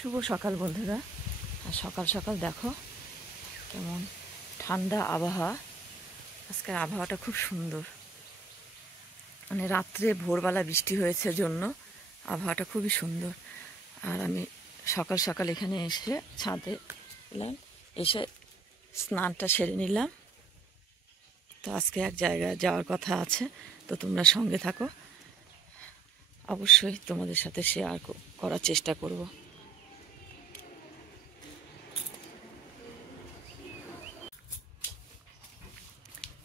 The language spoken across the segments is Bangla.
শুভ সকাল বন্ধুরা। আর সকাল সকাল দেখো কেমন ঠান্ডা আবহাওয়া। আজকের আবহাওয়াটা খুব সুন্দর, মানে রাত্রে ভোরবেলা বৃষ্টি হয়েছে জন্য আবহাওয়াটা খুবই সুন্দর। আর আমি সকাল সকাল এখানে এসে ছাদে এলাম, এসে স্নানটা সেরে নিলাম। তো আজকে এক জায়গায় যাওয়ার কথা আছে, তো তোমরা সঙ্গে থাকো, অবশ্যই তোমাদের সাথে শেয়ার করার চেষ্টা করব।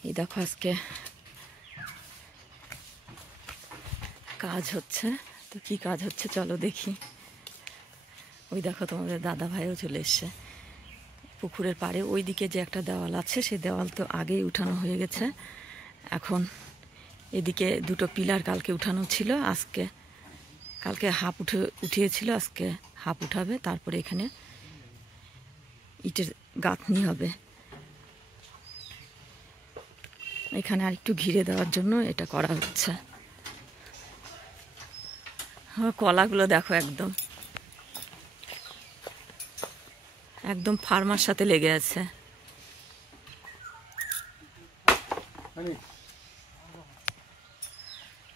এই দেখো আজকে কাজ হচ্ছে, তো কি কাজ হচ্ছে চলো দেখি। ওই দেখো তোমাদের দাদা ভাইও চলে এসছে পুকুরের পাড়ে। ওই দিকে যে একটা দেওয়াল আছে সেই দেওয়াল তো আগেই উঠানো হয়ে গেছে। এখন এদিকে দুটো পিলার কালকে উঠানো ছিল, কালকে হাফ উঠিয়েছিল, আজকে হাফ উঠাবে। তারপরে এখানে ইটের গাঁথনি হবে। এখানে আর একটু ঘিরে দেওয়ার জন্য এটা করা হচ্ছে। কলাগুলো দেখো একদম একদম ফার্মার সাথে লেগে আছে।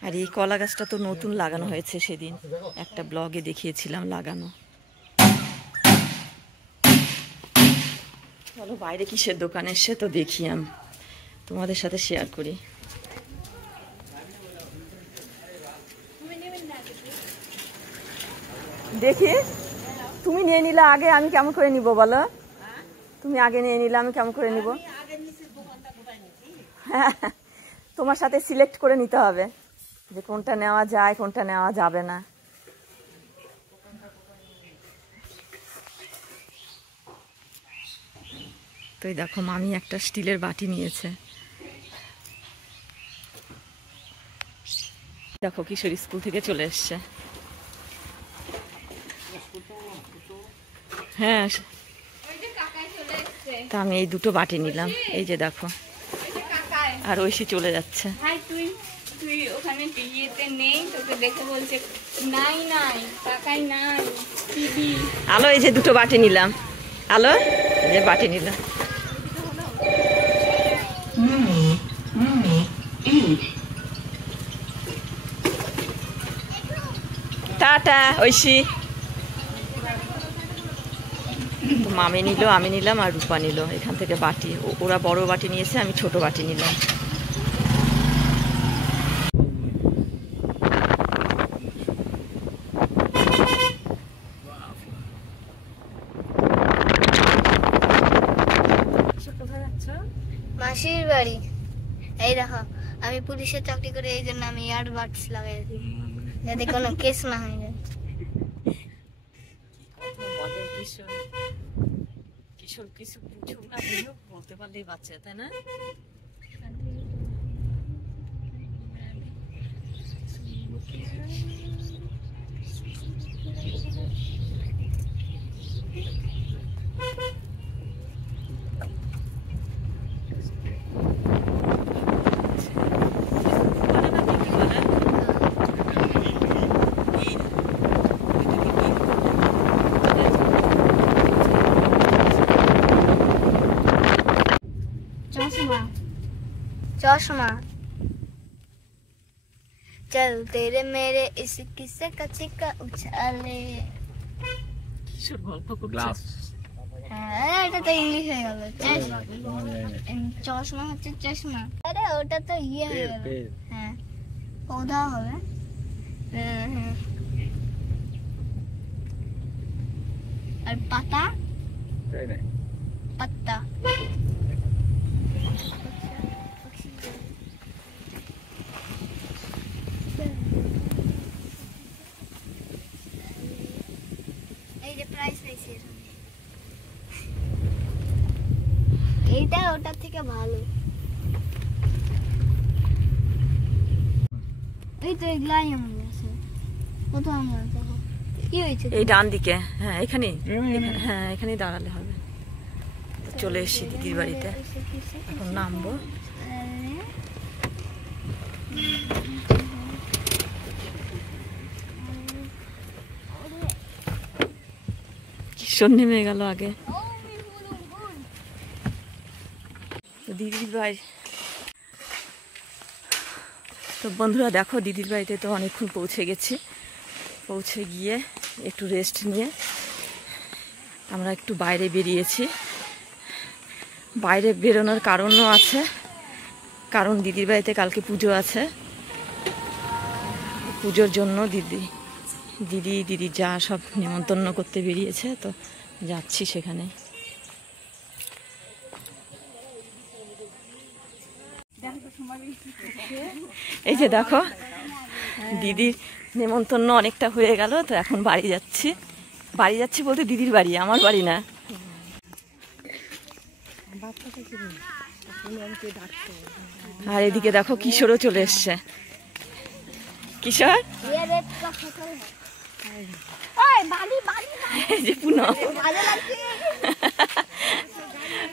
আর এই কলা গাছটা তো নতুন লাগানো হয়েছে, সেদিন একটা ব্লগে দেখিয়েছিলাম লাগানো। চলো বাইরে কিসের দোকান এসে তো দেখি, আমি তোমাদের সাথে শেয়ার করি। দেখি তুমি নিয়ে নিলে আগে, আমি কেমন করে নিব বলো? তুমি আগে নিয়ে নিলে আমি কেমন করে নিব? হ্যাঁ, তোমার সাথে সিলেক্ট করে নিতে হবে যে কোনটা নেওয়া যায় কোনটা নেওয়া যাবে না। তো এই দেখো মামি একটা স্টিলের বাটি নিয়েছে। দেখো কিশোর স্কুল থেকে চলে এসছে। হ্যাঁ, তা আমি এই দুটো বাটি নিলাম, এই যে দেখো। আর ঐশী চলে যাচ্ছে। আলো এই যে দুটো বাটি নিলাম, আলো এই যে বাটি নিলাম। টাটা ঐশী। তো মামি নিল, আমি নিলাম, আর রূপা নিল এখান থেকে বাটি। ওরা বড় বাটি নিয়েছে, আমি ছোট বাটি নিলাম। মাসির বাড়ি। এই দেখো আমি পুলিশের চাকরি করে, এই জন্য আমি ইয়ারবাডস লাগাইছি যাতে কোনো কেস না হয়। কিশোর কিছু বুঝুক না বলতে পারলেই বাচ্চা, তাই না? चश्मा चल तेरे मेरे इस किस्से का चिक्का उछाले। কিশোর গল্প করছে। হ্যাঁ, এটা তো ইংলিশ হয়ে গেল। চশমা হচ্ছে চশমা। আরে ওটা তো ইয়ে হয়ে গেল। হ্যাঁ, পৌধা হবে। হ্যাঁ, আর পাতা পাত্তা। এই যে প্রাইস পাইছি, এইটা ওটার থেকে ভালো। এই তো এগুলাই আমার আছে। কোথাও আমার কি হয়েছে? এই ডান দিকে। হ্যাঁ এখানেই, হ্যাঁ এখানেই দাঁড়ালে হবে। চলে এসেছি দিদির বাড়িতে, এখন নামবো। কিশোর নেমে গেল আগে। দিদির বাড়ি তো বন্ধুরা দেখো, দিদির বাড়িতে তো অনেকক্ষণ পৌঁছে গেছি। পৌঁছে গিয়ে একটু রেস্ট নিয়ে আমরা একটু বাইরে বেরিয়েছি। বাইরে বেরোনোর কারণও আছে, কারণ দিদির বাড়িতে কালকে পুজো আছে। পুজোর জন্য দিদি যা সব নিমন্ত্রণ করতে বেরিয়েছে, তো যাচ্ছি সেখানে। এই যে দেখো, দিদির নিমন্ত্রণ অনেকটা হয়ে গেল, তো এখন বাড়ি যাচ্ছি বলতে দিদির বাড়ি, আমার বাড়ি না। আর এদিকে দেখো কিশোরও চলে এসছে। কিশোর,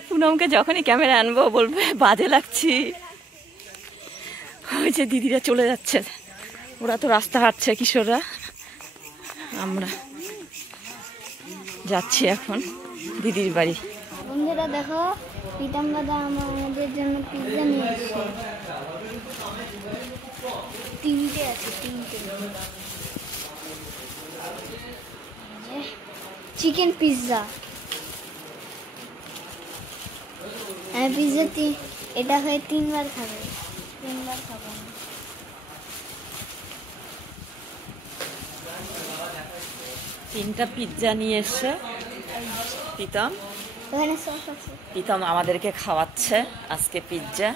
পুনমকে যখনই ক্যামেরা আনবো বলবে বাজে লাগছি। ওই যে দিদিরা চলে যাচ্ছে, ওরা তো রাস্তা হাঁটছে, কিশোররা। আমরা যাচ্ছি এখন দিদির বাড়ি। বন্ধুরা দেখো, প্রীতম দাদা আমাদের জন্য পিৎজা নিয়ে এসেছে। তিনটে আছে, চিকেন পিৎজা। আমি পিৎজা এটা হয়ে 3 বার খাবো। তিনটা পিৎজা নিয়ে এসছে প্রীতম। এখানে সস আছে। প্রীতম আমাদেরকে খাওয়াচ্ছে আজকে পিৎজা,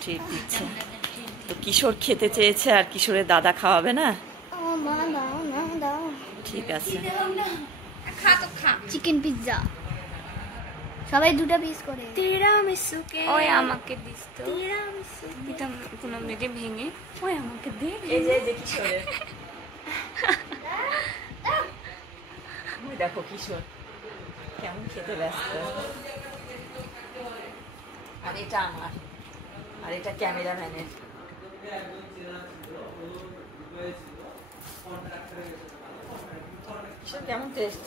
ট্রিট দিচ্ছে। তো কিশোর খেতে চেয়েছে, আর কিশোরের দাদা খাওয়াবে না। মা দাও। ঠিক আছে, চিকেন পিৎজা সবাই 2টা পিস করে। তিরামিসুকে ওই আমাকে দিস তো। তিরামিসু প্রীতম পুনম দিদি ভেঙে ওই আমাকে দে। এই যে কিশোরের দেখো, কিশোর কেমন খেতে ব্যস্ত। আর এটা আমার, আর এটা ক্যামেরাম্যানের। কিশোর কেমন টেস্ট?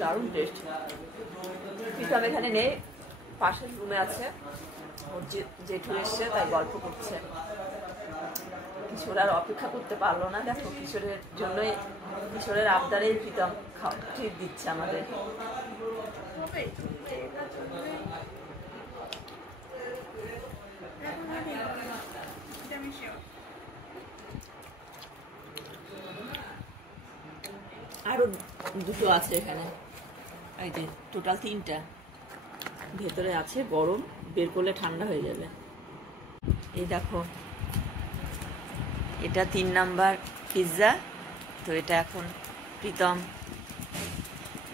দারুণ টেস্ট। প্রীতম এখানে নেই, পাশের রুমে আছে, ওর জেঠু এসছে, তাই গল্প করছে। কিশোর আর অপেক্ষা করতে পারলো না। দেখো, কিশোরের জন্যই, কিশোরের আবদারেই প্রীতম ট্রিট দিচ্ছে আমাদের। আরো 2টো আছে এখানে, এই যে টোটাল 3টা ভেতরে আছে, গরম, বের করলে ঠান্ডা হয়ে যাবে। এই দেখো, এটা 3 নাম্বার পিৎজা। তো এটা এখন প্রীতম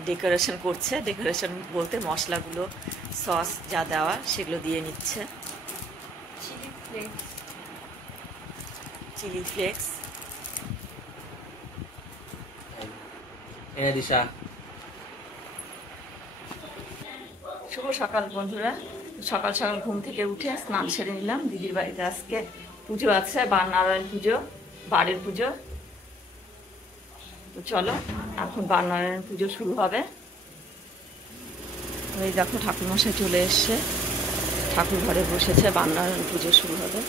ডেকোরেশন করছে। ডেকোরেশন বলতে মশলাগুলো, সস যা দেওয়া সেগুলো দিয়ে নিচ্ছে। Chilli flakes. শুভ সকাল বন্ধুরা। সকাল সকাল ঘুম থেকে উঠে স্নান সেরে নিলাম। দিদির বাড়িতে আজকে পুজো আছে, বারনারায়ণ পুজো, বাড়ির পুজো। তো চলো, এখন বারনারায়ণ পুজো শুরু হবে। ওই দেখো, ঠাকুরমশাই চলে এসছে, ঠাকুর ঘরে বসেছে, বারনারায়ণ পুজো শুরু হবে।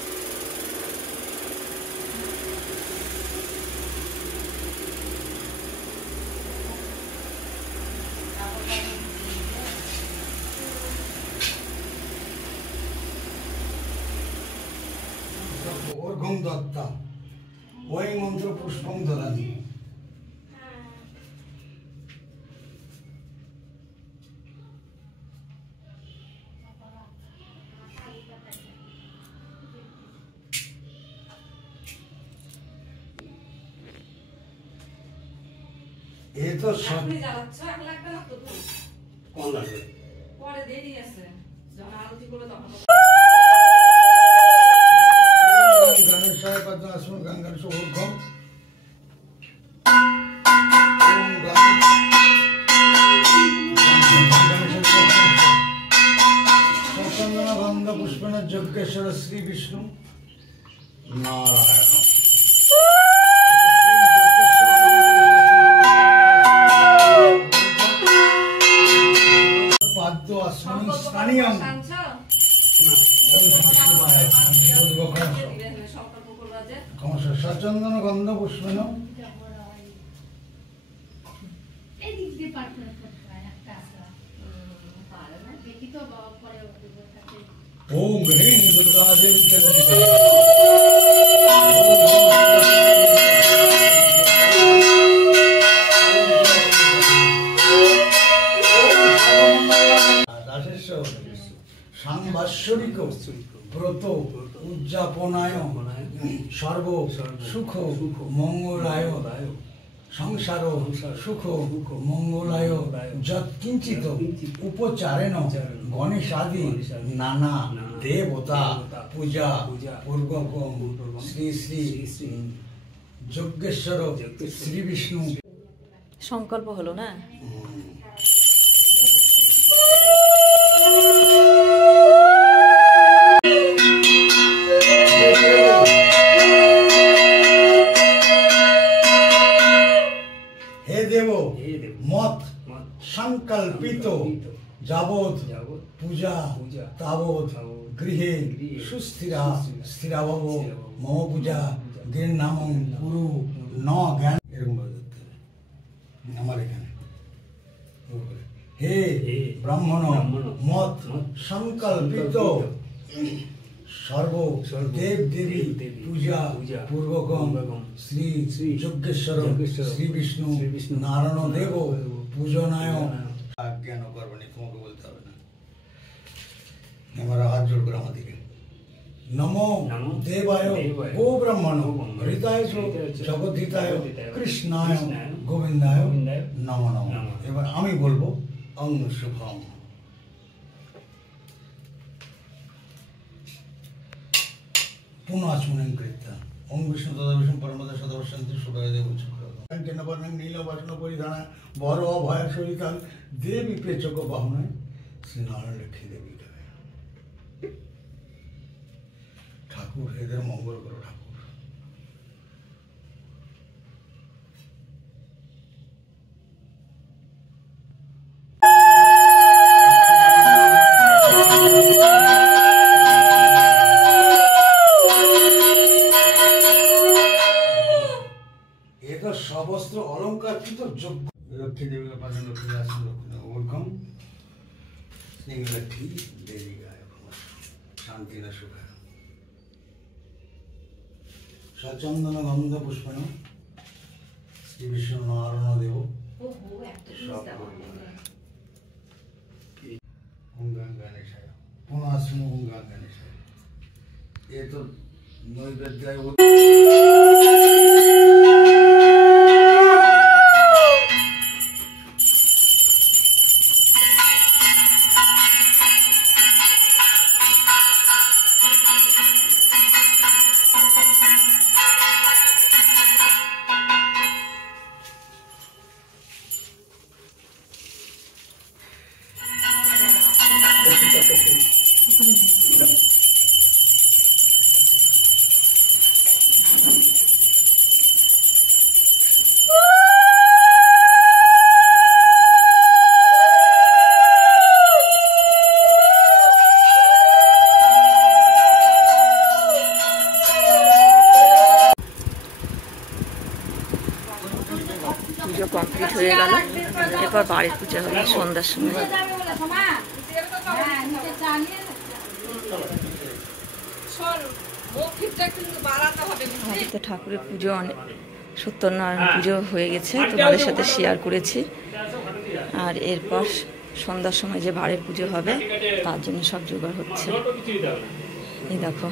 অর্ঘ্যং দত্তা ওই মন্ত্র পুষ্পং দদামি। এ তো সব কোন লাগবে পরে দেরি আছে, যখন আরতি করবে তখন। গণেশায় পদ্মাসন গঙ্গার শুভম। পুষ্পণ যজ্ঞেশ্বর শ্রী বিষ্ণু সচন্দন গন্ধ পুষ্পেন ওম হ্রিং দুর্গা দেবী সাংবাৎসরিক ব্রত উদযাপনায় সর্ব সুখ মঙ্গলায় সংসার সুখ মঙ্গলায় যৎকিঞ্চিত উপচারেণ গণেশাদি নানা দেবতা পূজা পূর্বক শ্রী শ্রী যজ্ঞেশ্বর শ্রী বিষ্ণু সংকল্প হলো না। হে দেব মত সংকল্পিত যাবৎ পূজা তাবৎ গৃহে সুস্থিরা স্থিরাভব মম পূজা গৃহনাম কুরু ন জ্ঞান এরকম আমার এখানে হে ব্রাহ্মণ মত সংকল্পিত সর্ব দেব দেবী পূজা পূর্বকম শ্রী যজ্ঞেশ্বর শ্রী বিষ্ণু নারায়ণ দেব পূজনায় জ্ঞান করবেন, তোমাকে বলতে হবে না। আমার হাত জোড় করে আমাদেরকে নমো দেবায় গো ব্রাহ্মণ হৃদয় জগদ্ধিতায় কৃষ্ণায় গোবিন্দায় নমো নমঃ। এবার আমি বলবো অং শুভম। পুনঃ কৃত্য ওম বিষ্ণু তদা বিষ্ণু পরমদ সদবসন্তি সুদয় দেব চক্রবর্ণং নীলবর্ণ পরিধান বর অভয় সরিতাং দেবী পেচক বাহনায় শ্রীনারায়ণ লক্ষ্মী দেবী ঠাকুর এদের মঙ্গল করো ঠাকুর। সবস্ত্র অলঙ্কার কৃত যোগ্য লক্ষ্মী দেবী পাশে লক্ষ্মী আসন লক্ষ্মী ওরকম স্নেহ লক্ষ্মী দেবী গায় শান্তি না সুখা সচন্দন গন্ধ পুষ্পন শ্রী বিষ্ণু নারায়ণ দেব গণেশায় পুনঃ গণেশায় এ তো নৈবেদ্যায় পুজো কমপ্লিট হয়ে গেল। এরপর বাড়ির পূজা হবে সন্ধ্যার সময়। তো ঠাকুরের পুজো অনেক সত্যনারায়ণ পুজো হয়ে গেছে, তোমাদের সাথে শেয়ার করেছি। আর এরপর সন্ধ্যার সময় যে বাড়ির পুজো হবে তার জন্য সব জোগাড় হচ্ছে। এই দেখো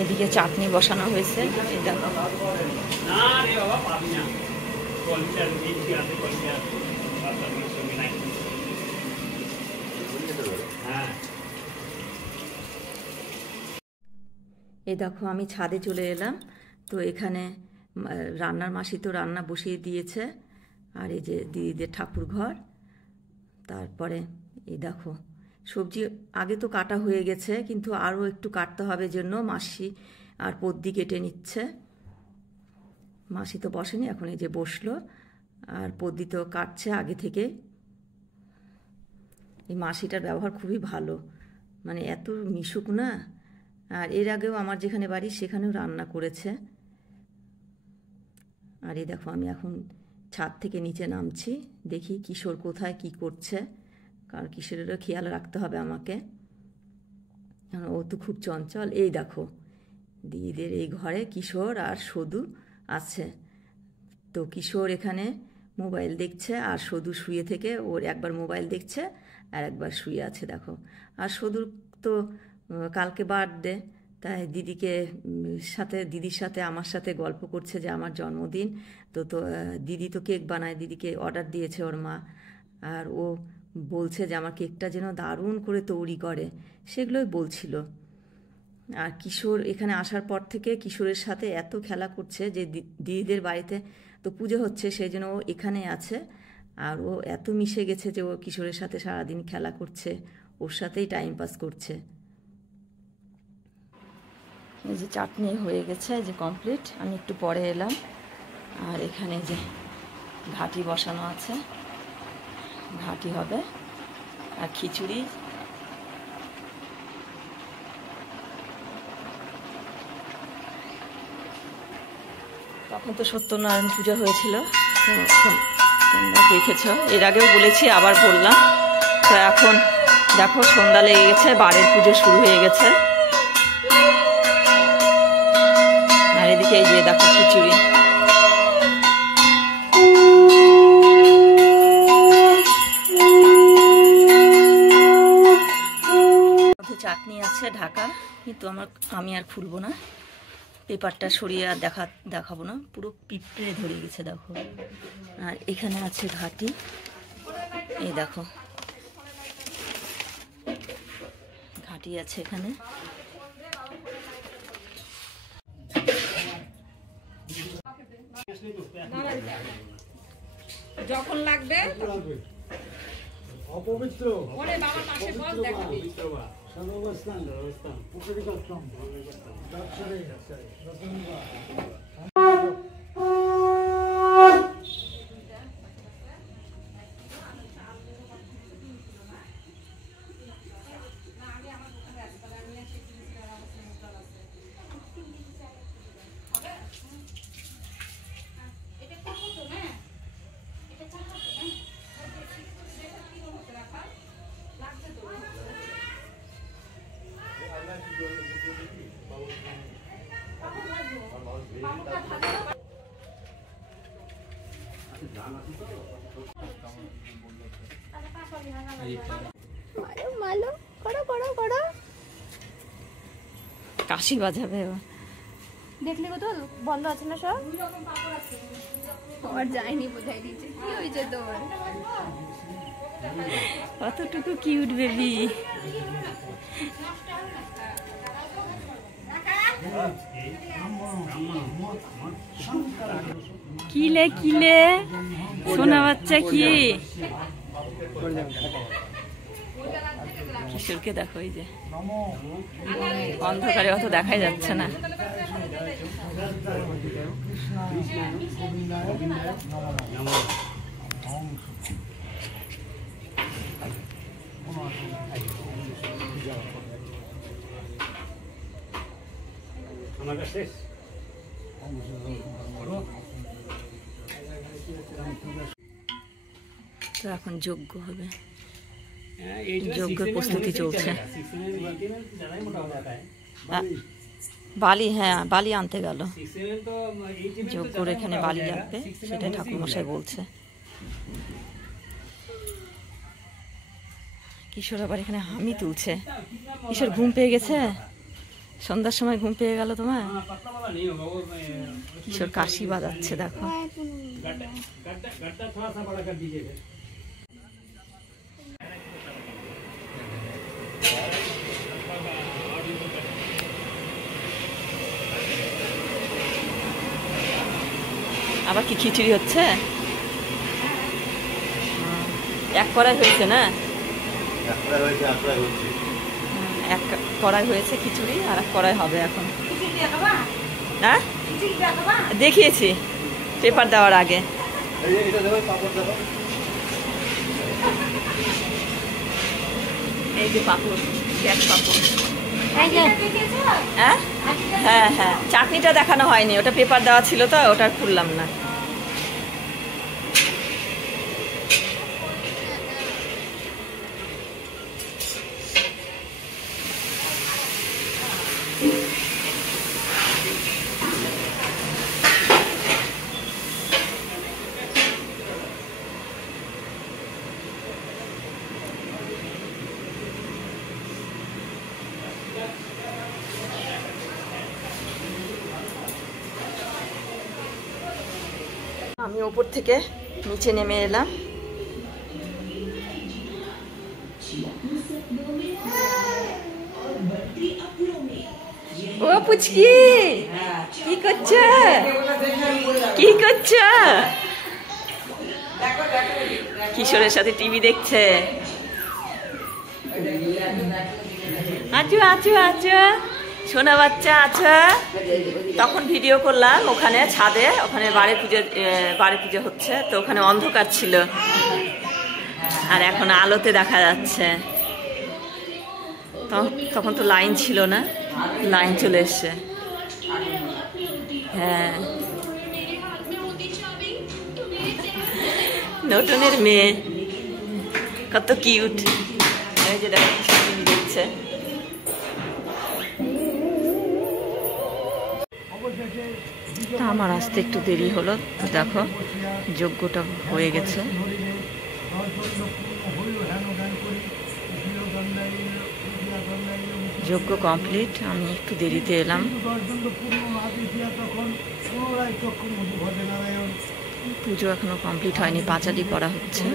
এদিকে চাটনি বসানো হয়েছে। এই দেখো এই দেখো আমি ছাদে চলে এলাম। তো এখানে রান্নার মাসি তো রান্না বসিয়ে দিয়েছে। আর এই যে দিদিদের ঠাকুর ঘর। তারপরে এই দেখো সবজি আগে তো কাটা হয়ে গেছে, কিন্তু আরও একটু কাটতে হবে জন্য মাসি আর পদ্দি কেটে নিচ্ছে। মাসি তো বসেনি, এখন এই যে বসলো, আর পদ্দি তো কাটছে আগে থেকে। এই মাসিটার ব্যবহার খুবই ভালো, মানে এত মিশুক না। আর এর আগেও আমার যেখানে বাড়ি সেখানেও রান্না করেছে। আর এই দেখো আমি এখন ছাদ থেকে নিচে নামছি, দেখি কিশোর কোথায় কি করছে, কারণ কিশোরেরও খেয়াল রাখতে হবে আমাকে, কারণ ও তো খুব চঞ্চল। এই দেখো দিদিদের এই ঘরে কিশোর আর সদু আছে। তো কিশোর এখানে মোবাইল দেখছে, আর সদু শুয়ে থেকে ওর একবার মোবাইল দেখছে আর একবার শুয়ে আছে দেখো। আর সদুর তো কালকে বার্থডে, তাই দিদির সাথে আমার সাথে গল্প করছে যে আমার জন্মদিন। তো দিদি তো কেক বানায়, দিদিকে অর্ডার দিয়েছে ওর মা, আর ও বলছে যে আমার কেকটা যেন দারুণ করে তৈরি করে, সেগুলোই বলছিল। আর কিশোর এখানে আসার পর থেকে কিশোরের সাথে এত খেলা করছে যে দিদিদের বাড়িতে তো পুজো হচ্ছে, সেই জন্য ও এখানে আছে। আর ও এত মিশে গেছে যে ও কিশোরের সাথে সারাদিন খেলা করছে, ওর সাথেই টাইম পাস করছে। এই যে চাটনি হয়ে গেছে, যে কমপ্লিট। আমি একটু পরে এলাম। আর এখানে যে ঘাটি বসানো আছে, ঘাটি হবে, আর খিচুড়ি। তখন তো সত্যনারায়ণ পূজা হয়েছিল, তোমরা দেখেছ, এর আগেও বলেছি আবার বললাম। তো এখন দেখো সন্ধ্যা লেগে গেছে, বারের পুজো শুরু হয়ে গেছে। আর এদিকে এই যে দেখো খিচুড়ি। চাটনি আছে ঢাকা, কিন্তু আমি আর খুলবো না, পেপারটা সরিয়ে আর দেখাবো না, পুরো পিঁপড়ে ধরে গেছে দেখো। আর এখানে আছে ঘাটি, এই দেখো ঘাটি আছে এখানে। যখন লাগবে অপবিত্র ওরে বাবা পাশে বল দেখবি সর্বস্থান পুকুরি করতাম কাশি বাজাবে দেখলি কত বন্ধ আছে না সব, আর যায়নি বোঝাই দিচ্ছে। কি হয়েছে তোর? কতটুকু কিউট বেবি। কিলে কিলে সোনা বাচ্চা কি? কিশোরকে দেখো, এই যে অন্ধকারে অত দেখাই যাচ্ছে না। তো এখন যজ্ঞ হবে, যজ্ঞের প্রস্তুতি চলছে। বালি, হ্যাঁ বালি আনতে গেল, যজ্ঞর এখানে বালি লাগবে, সেটাই ঠাকুরমশাই বলছে। কিশোর আবার এখানে হামি তুলছে। কিশোর ঘুম পেয়ে গেছে, সন্ধ্যার সময় ঘুম পেয়ে গেল তোমার? কিশোর কাশি বাজাচ্ছে দেখো। আবার কি খিচুড়ি হচ্ছে? এক কড়াই হয়েছে না? একটা হয়েছে, একটা হয়েছে। এক কড়াই হয়েছে খিচুড়ি, আর এক কড়াই হবে এখন। হ্যাঁ দেখিয়েছি পেপার দেওয়ার আগে। এই যে এটা দেবো, পাপড় দেবো। এই যে পাপড়, এক পাপড়। হ্যাঁ হ্যাঁ হ্যাঁ, চাটনিটা দেখানো হয়নি, ওটা পেপার দেওয়া ছিল তো ওটা খুললাম না। আমি ওপর থেকে নিচে নেমে এলাম। ও পুচকি, কি করছো? কি করছো? কিশোরের সাথে টিভি দেখছে। আছো আছো আছো, সোনা বাচ্চা আছো। তখন ভিডিও করলাম ওখানে ছাদে, ওখানে বাড়ি পুজো হচ্ছে, তো ওখানে অন্ধকার ছিল, আর এখন আলোতে দেখা যাচ্ছে। তখন তো লাইন ছিল না, লাইন চলে এসছে। হ্যাঁ, নতুনের মেয়ে কত কিউট। এই যে দেখো দেখছে। আমার আসতে একটু দেরি হলো, তো দেখো যজ্ঞটা হয়ে গেছে। যজ্ঞ কমপ্লিট, আমি একটু দেরিতে এলাম। পুজো এখনো কমপ্লিট হয়নি, পাঁচালি করা হচ্ছে।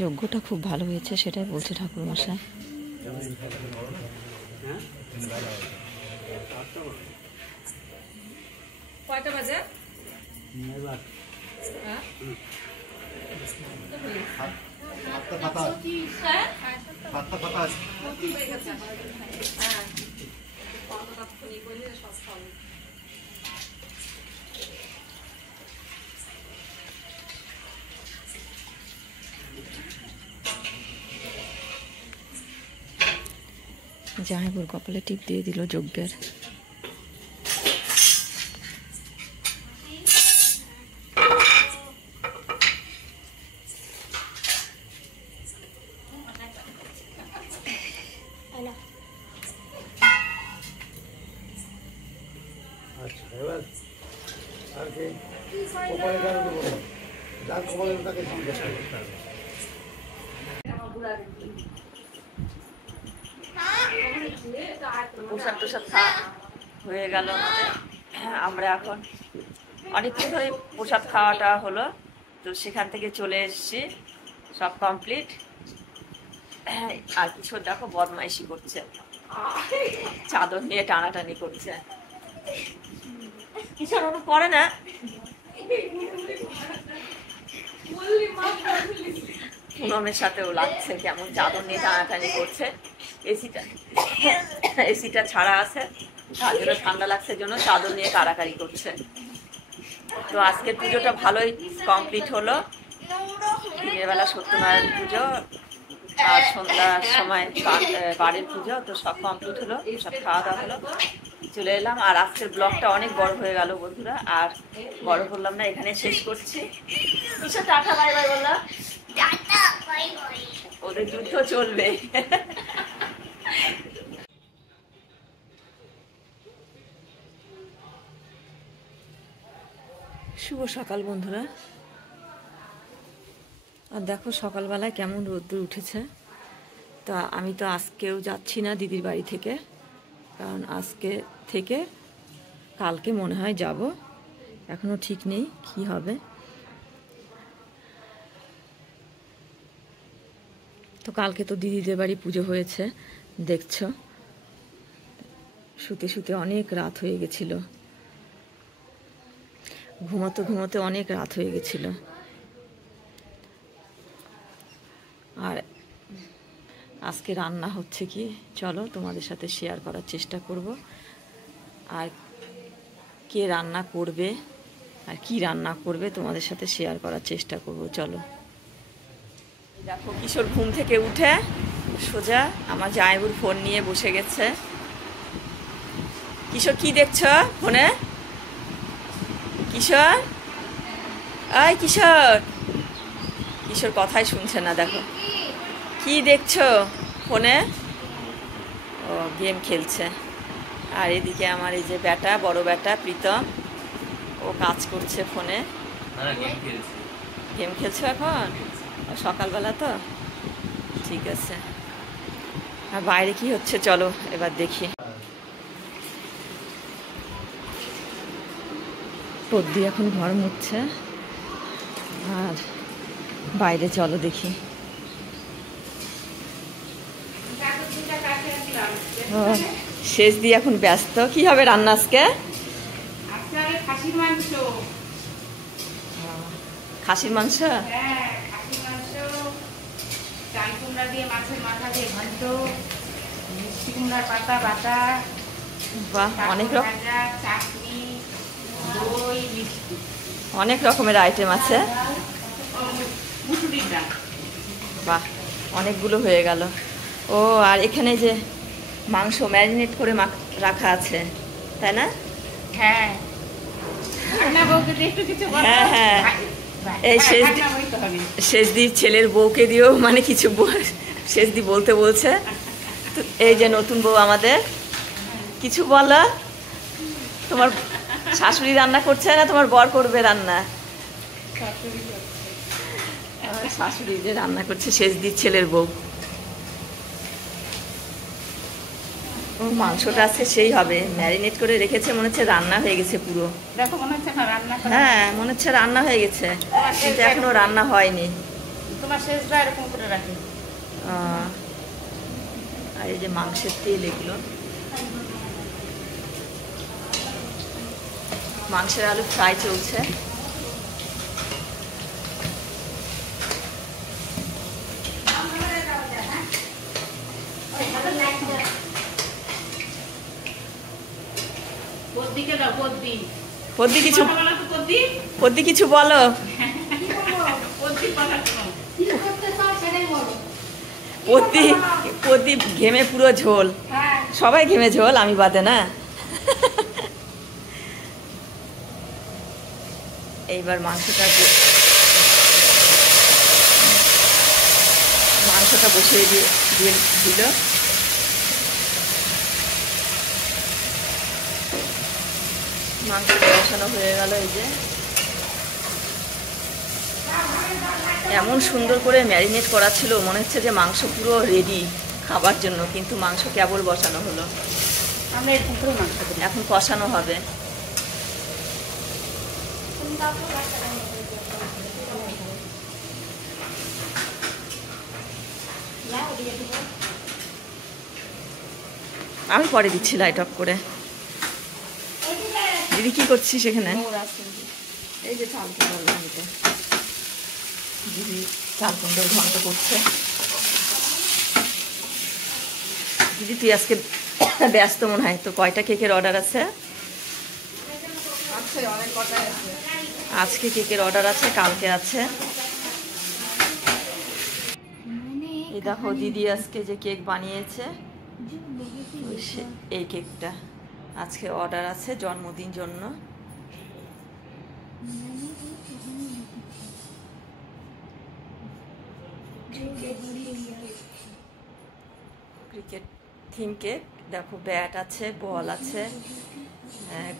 যজ্ঞটা খুব ভালো হয়েছে, সেটাই বলছে ঠাকুর মশাই। কয়টা বাজে? জামাইবুর কপালে টিপ দিয়ে দিল যজ্ঞের। আচ্ছা, এবার আর কি কপালে কারো দেবো না, যার কপালে তাকে সন্দেশ করতে হবে। প্রসাদ টুসাদ খাওয়া হয়ে গেল আমাদের। আমরা এখন অনেকক্ষণ ধরে প্রসাদ খাওয়াটা হলো, তো সেখান থেকে চলে এসেছি, সব কমপ্লিট। আর কিছু দেখো বদমাইশি করছে, চাদর নিয়ে টানাটানি করছে। কিছু ওরকম করে না, পুনমের সাথেও লাগছে কেমন, চাদর নিয়ে টানাটানি করছে। এসিটা ছাড়া আছে, তার জন্য ঠান্ডা লাগছে জন্য চাদর নিয়ে কাড়াকাড়ি করছে। তো আজকের পুজোটা ভালোই কমপ্লিট হলো। দিনের বেলা সত্যনারায়ণ পুজো আর সন্ধ্যার সময় বাড়ির পুজো তো সব কমপ্লিট হলো, সব খাওয়া দাওয়া হলো, চলে এলাম। আর আজকের ব্লগটা অনেক বড় হয়ে গেল বন্ধুরা, আর বড় করলাম না, এখানে শেষ করছি। কিসব টাটা বাই বাই বললাম, ওদের যুদ্ধ চলবে। শুভ সকাল বন্ধুরা। আর দেখো সকালবেলায় কেমন রোদ্দুর উঠেছে। তা আমি তো আজকেও যাচ্ছি না দিদির বাড়ি থেকে, কারণ আজকে থেকে কালকে মনে হয় যাব, এখনও ঠিক নেই কি হবে। তো কালকে তো দিদিদের বাড়ি পুজো হয়েছে দেখছো, শুতে শুতে অনেক রাত হয়ে গেছিল, ঘুমোতে ঘুমোতে অনেক রাত হয়ে গেছিল। আর আজকে রান্না হচ্ছে কি চলো তোমাদের সাথে শেয়ার করার চেষ্টা করব। আর কে রান্না করবে আর কি রান্না করবে তোমাদের সাথে শেয়ার করার চেষ্টা করব। চলো দেখো কিশোর ঘুম থেকে উঠে সোজা আমার জামাইবুর ফোন নিয়ে বসে গেছে। কিশোর কি দেখছো ফোনে? কিশোর, এই কিশোর, কিশোর কথাই শুনছে না। দেখো কি দেখছো ফোনে? ও গেম খেলছে। আর এদিকে আমার এই যে বেটা, বড় বেটা প্রীতম, ও কাজ করছে ফোনে। গেম খেলছো এখন সকালবেলা? তো ঠিক আছে। আর বাইরে কি হচ্ছে চলো এবার দেখি। পদ্দি এখন ঘর মুছছে, আর বাইরে চলো দেখি। শেষ দিয়ে এখন ব্যস্ত। কি হবে রান্না আজকে? খাসির মাংস। খাসির মাংস, চাল কুমড়া দিয়ে মাছের মাথা দিয়ে ঘন্ট, মিষ্টি কুমড়ার পাতা বাটা, বাহ অনেক রকম, চাটনি, দই, মিষ্টি, অনেক রকমের আইটেম আছে। মুসুরির ডাল। বাহ অনেকগুলো হয়ে গেল। ও আর এখানে যে মাংস ম্যারিনেট করে রাখা আছে তাই না? হ্যাঁ না বউকে দিয়ে একটু কিছু বলো। হ্যাঁ হ্যাঁ, এই শেষদির ছেলের বউকে দিয়েও মানে কিছু শেষদি বলতে বলছে। তো এই যে নতুন বউ আমাদের, কিছু বলো। তোমার শাশুড়ি রান্না করছে না তোমার বর করবে রান্না? শাশুড়ি যে রান্না করছে শেষদির ছেলের বউ। ও মাংসটা আছে সেই হবে, ম্যারিনেট করে রেখেছে, মনে হচ্ছে রান্না হয়ে গেছে পুরো। দেখো মনে হচ্ছে না রান্না করা। হ্যাঁ মনে হচ্ছে রান্না হয়ে গেছে, কিন্তু এখনো রান্না হয়নি। তোমার শেষটা এরকম করে রাখি। আর এই যে মাংসের তেল, এগুলো মাংসের আলু ফ্রাই চলছে। পদ্দি কিছু বলো। পদ্দি ঘেমে পুরো ঝোল, সবাই ঘেমে ঝোল, আমি বাদে না। এইবার মাংসটা বসিয়ে দিল। মাংসটা বসানো হয়ে গেল। এই যে এমন সুন্দর করে ম্যারিনেট করা ছিল, মনে হচ্ছে যে মাংস পুরো রেডি খাবার জন্য, কিন্তু মাংস কেবল বসানো হলো। আমরা এরকম করে মাংস করি। এখন কষানো হবে। আমি পরে দিচ্ছি লাইট অফ করে। দিদি কি করছিস এখানে? এই যে চাল কুমড়ো ঘন্ট, দিদি চাল কুমড়োর ঘন্ট করছে। দিদি তুই আজকে ব্যস্ত মনে হয়, তো কয়টা কেকের অর্ডার আছে? আজকে কেকের অর্ডার আছে, কালকে আছে। এই এই দেখো দিদি আজকে যে কেক বানিয়েছে, এই কেকটা আজকে অর্ডার আছে জন্মদিন জন্য। ক্রিকেট থিম কেক, দেখো ব্যাট আছে, বল আছে,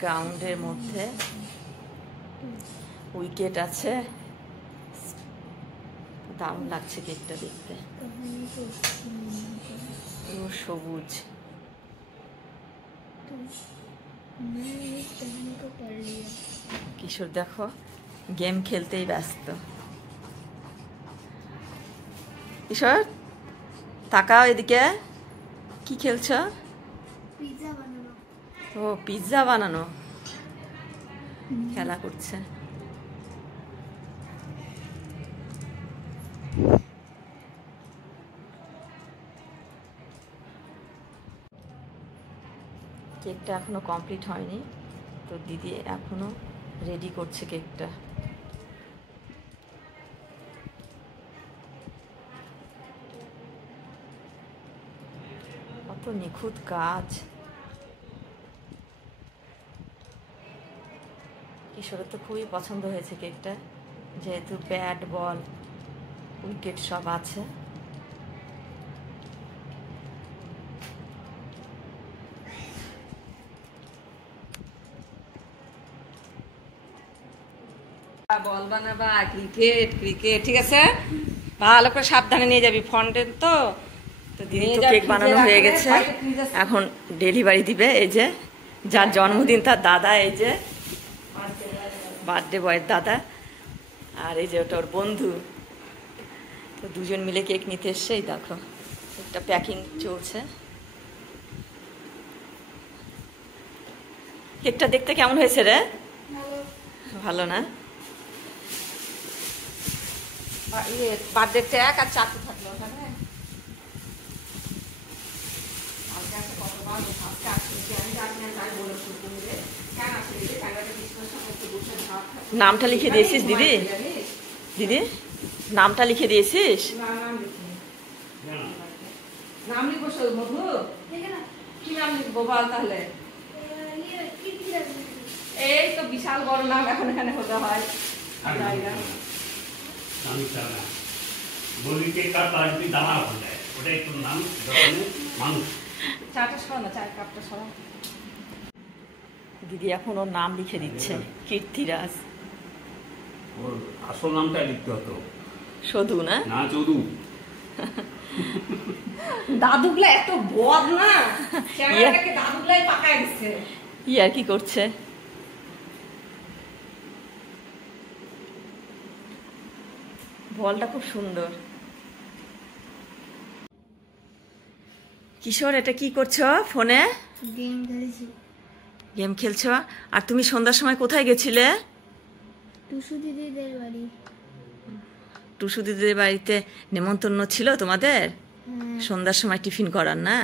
গ্রাউন্ডের মধ্যে উইকেট আছে। দারুণ লাগছে কেকটা দেখতে, পুরো সবুজ। কিশোর দেখো গেম খেলতেই ব্যস্ত। কিশোর তাকাও এদিকে, কি খেলছো? ও পিৎজা বানানো, খেলা করছে। কেকটা এখনো কমপ্লিট হয়নি, তো দিদি এখনো রেডি করছে কেকটা। কত নিখুঁত কাজ। কিশোরের তো খুবই পছন্দ হয়েছে কেকটা, যেহেতু ব্যাট বল উইকেট সব আছে। বল বানাবা, ক্রিকেট ক্রিকেট, ঠিক আছে, ভালো করে সাবধানে নিয়ে যাবি, ফন্টেন তো। তো দিদি তো কেক বানানো হয়ে গেছে, এখন ডেলিভারি দিবে। এই যে যার জন্মদিন তার দাদা, এই যে বার্থডে বয়ের দাদা, আর এই যে ওটা ওর বন্ধু। তো দুজন মিলে কেক নিতে এসছে। এই দেখো একটা প্যাকিং চলছে। কেকটা দেখতে কেমন হয়েছে রে? ভালো না? বার্থডে ট্যাগ আর চাকু থাকলো ওখানে। নামটা লিখে দিয়েছিস দিদি? দিদি নামটা লিখে দিয়েছিস? নাম লিখবো মধু, কি নাম লিখবো বল তাহলে? এই তো বিশাল বড় নাম এখন এখানে হতে হয়। দিদি এখন ওর নাম লিখে দিচ্ছে, কীর্তিরাজ। ওর আসল নামটা লিখতে হতো সধু, না চৌধু। দাদুগুলা এত বদ না, দাদুগুলাই পাকায় দিচ্ছে। ই আর কি করছে? বলটা খুব সুন্দর। কিশোর এটা কি করছো ফোনে? গেম খেলছো। আর তুমি সন্ধ্যার সময় কোথায় গেছিলে? টুসু দিদিদের বাড়ি। টুসু দিদিদের বাড়িতে নেমন্তন্ন ছিল তোমাদের সন্ধ্যার সময় টিফিন করার, না?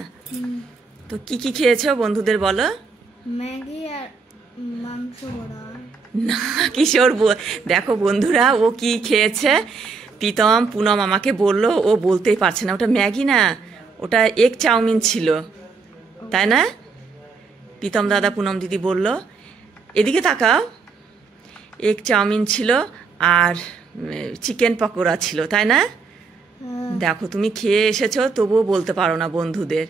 তো কি কি খেয়েছো বন্ধুদের বলো? ম্যাগি আর মাংস বড়া। না কিশোর, দেখো বন্ধুরা ও কি খেয়েছে। প্রীতম পুনম আমাকে বললো, ও বলতেই পারছে না, ওটা ম্যাগি না, ওটা এগ চাউমিন ছিল, তাই না? প্রীতম দাদা পুনম দিদি বলল, এদিকে তাকাও, এগ চাউমিন ছিল আর চিকেন পকোড়া ছিল, তাই না? দেখো তুমি খেয়ে এসেছো তবুও বলতে পারো না বন্ধুদের।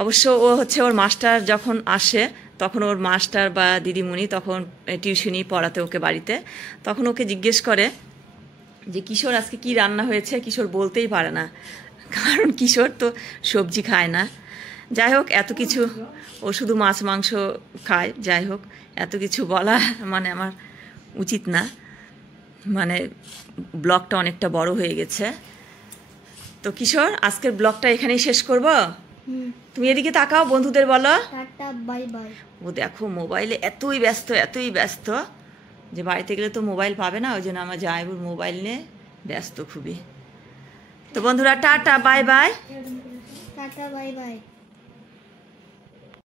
অবশ্য ও হচ্ছে ওর মাস্টার যখন আসে, তখন ওর মাস্টার বা দিদিমণি তখন টিউশনি পড়াতে ওকে বাড়িতে, তখন ওকে জিজ্ঞেস করে যে কিশোর আজকে কি রান্না হয়েছে। কিশোর বলতেই পারে না, কারণ কিশোর তো সবজি খায় না। যাই হোক, এত কিছু, ও শুধু মাছ মাংস খায়। যাই হোক, এত কিছু বলা মানে আমার উচিত না, মানে ব্লগটা অনেকটা বড় হয়ে গেছে। তো কিশোর আজকের ব্লগটা এখানেই শেষ করব। তুমি এদিকে তাকাও, বন্ধুদের বলো টাটা বাই বাই। ও দেখো মোবাইলে এতই ব্যস্ত যে বাড়িতে গেলে তো মোবাইল পাবে না, ওই জন্য আমার জামাইবুর মোবাইল নিয়ে ব্যস্ত খুবই। তো বন্ধুরা tata bye bye. Tata bye bye.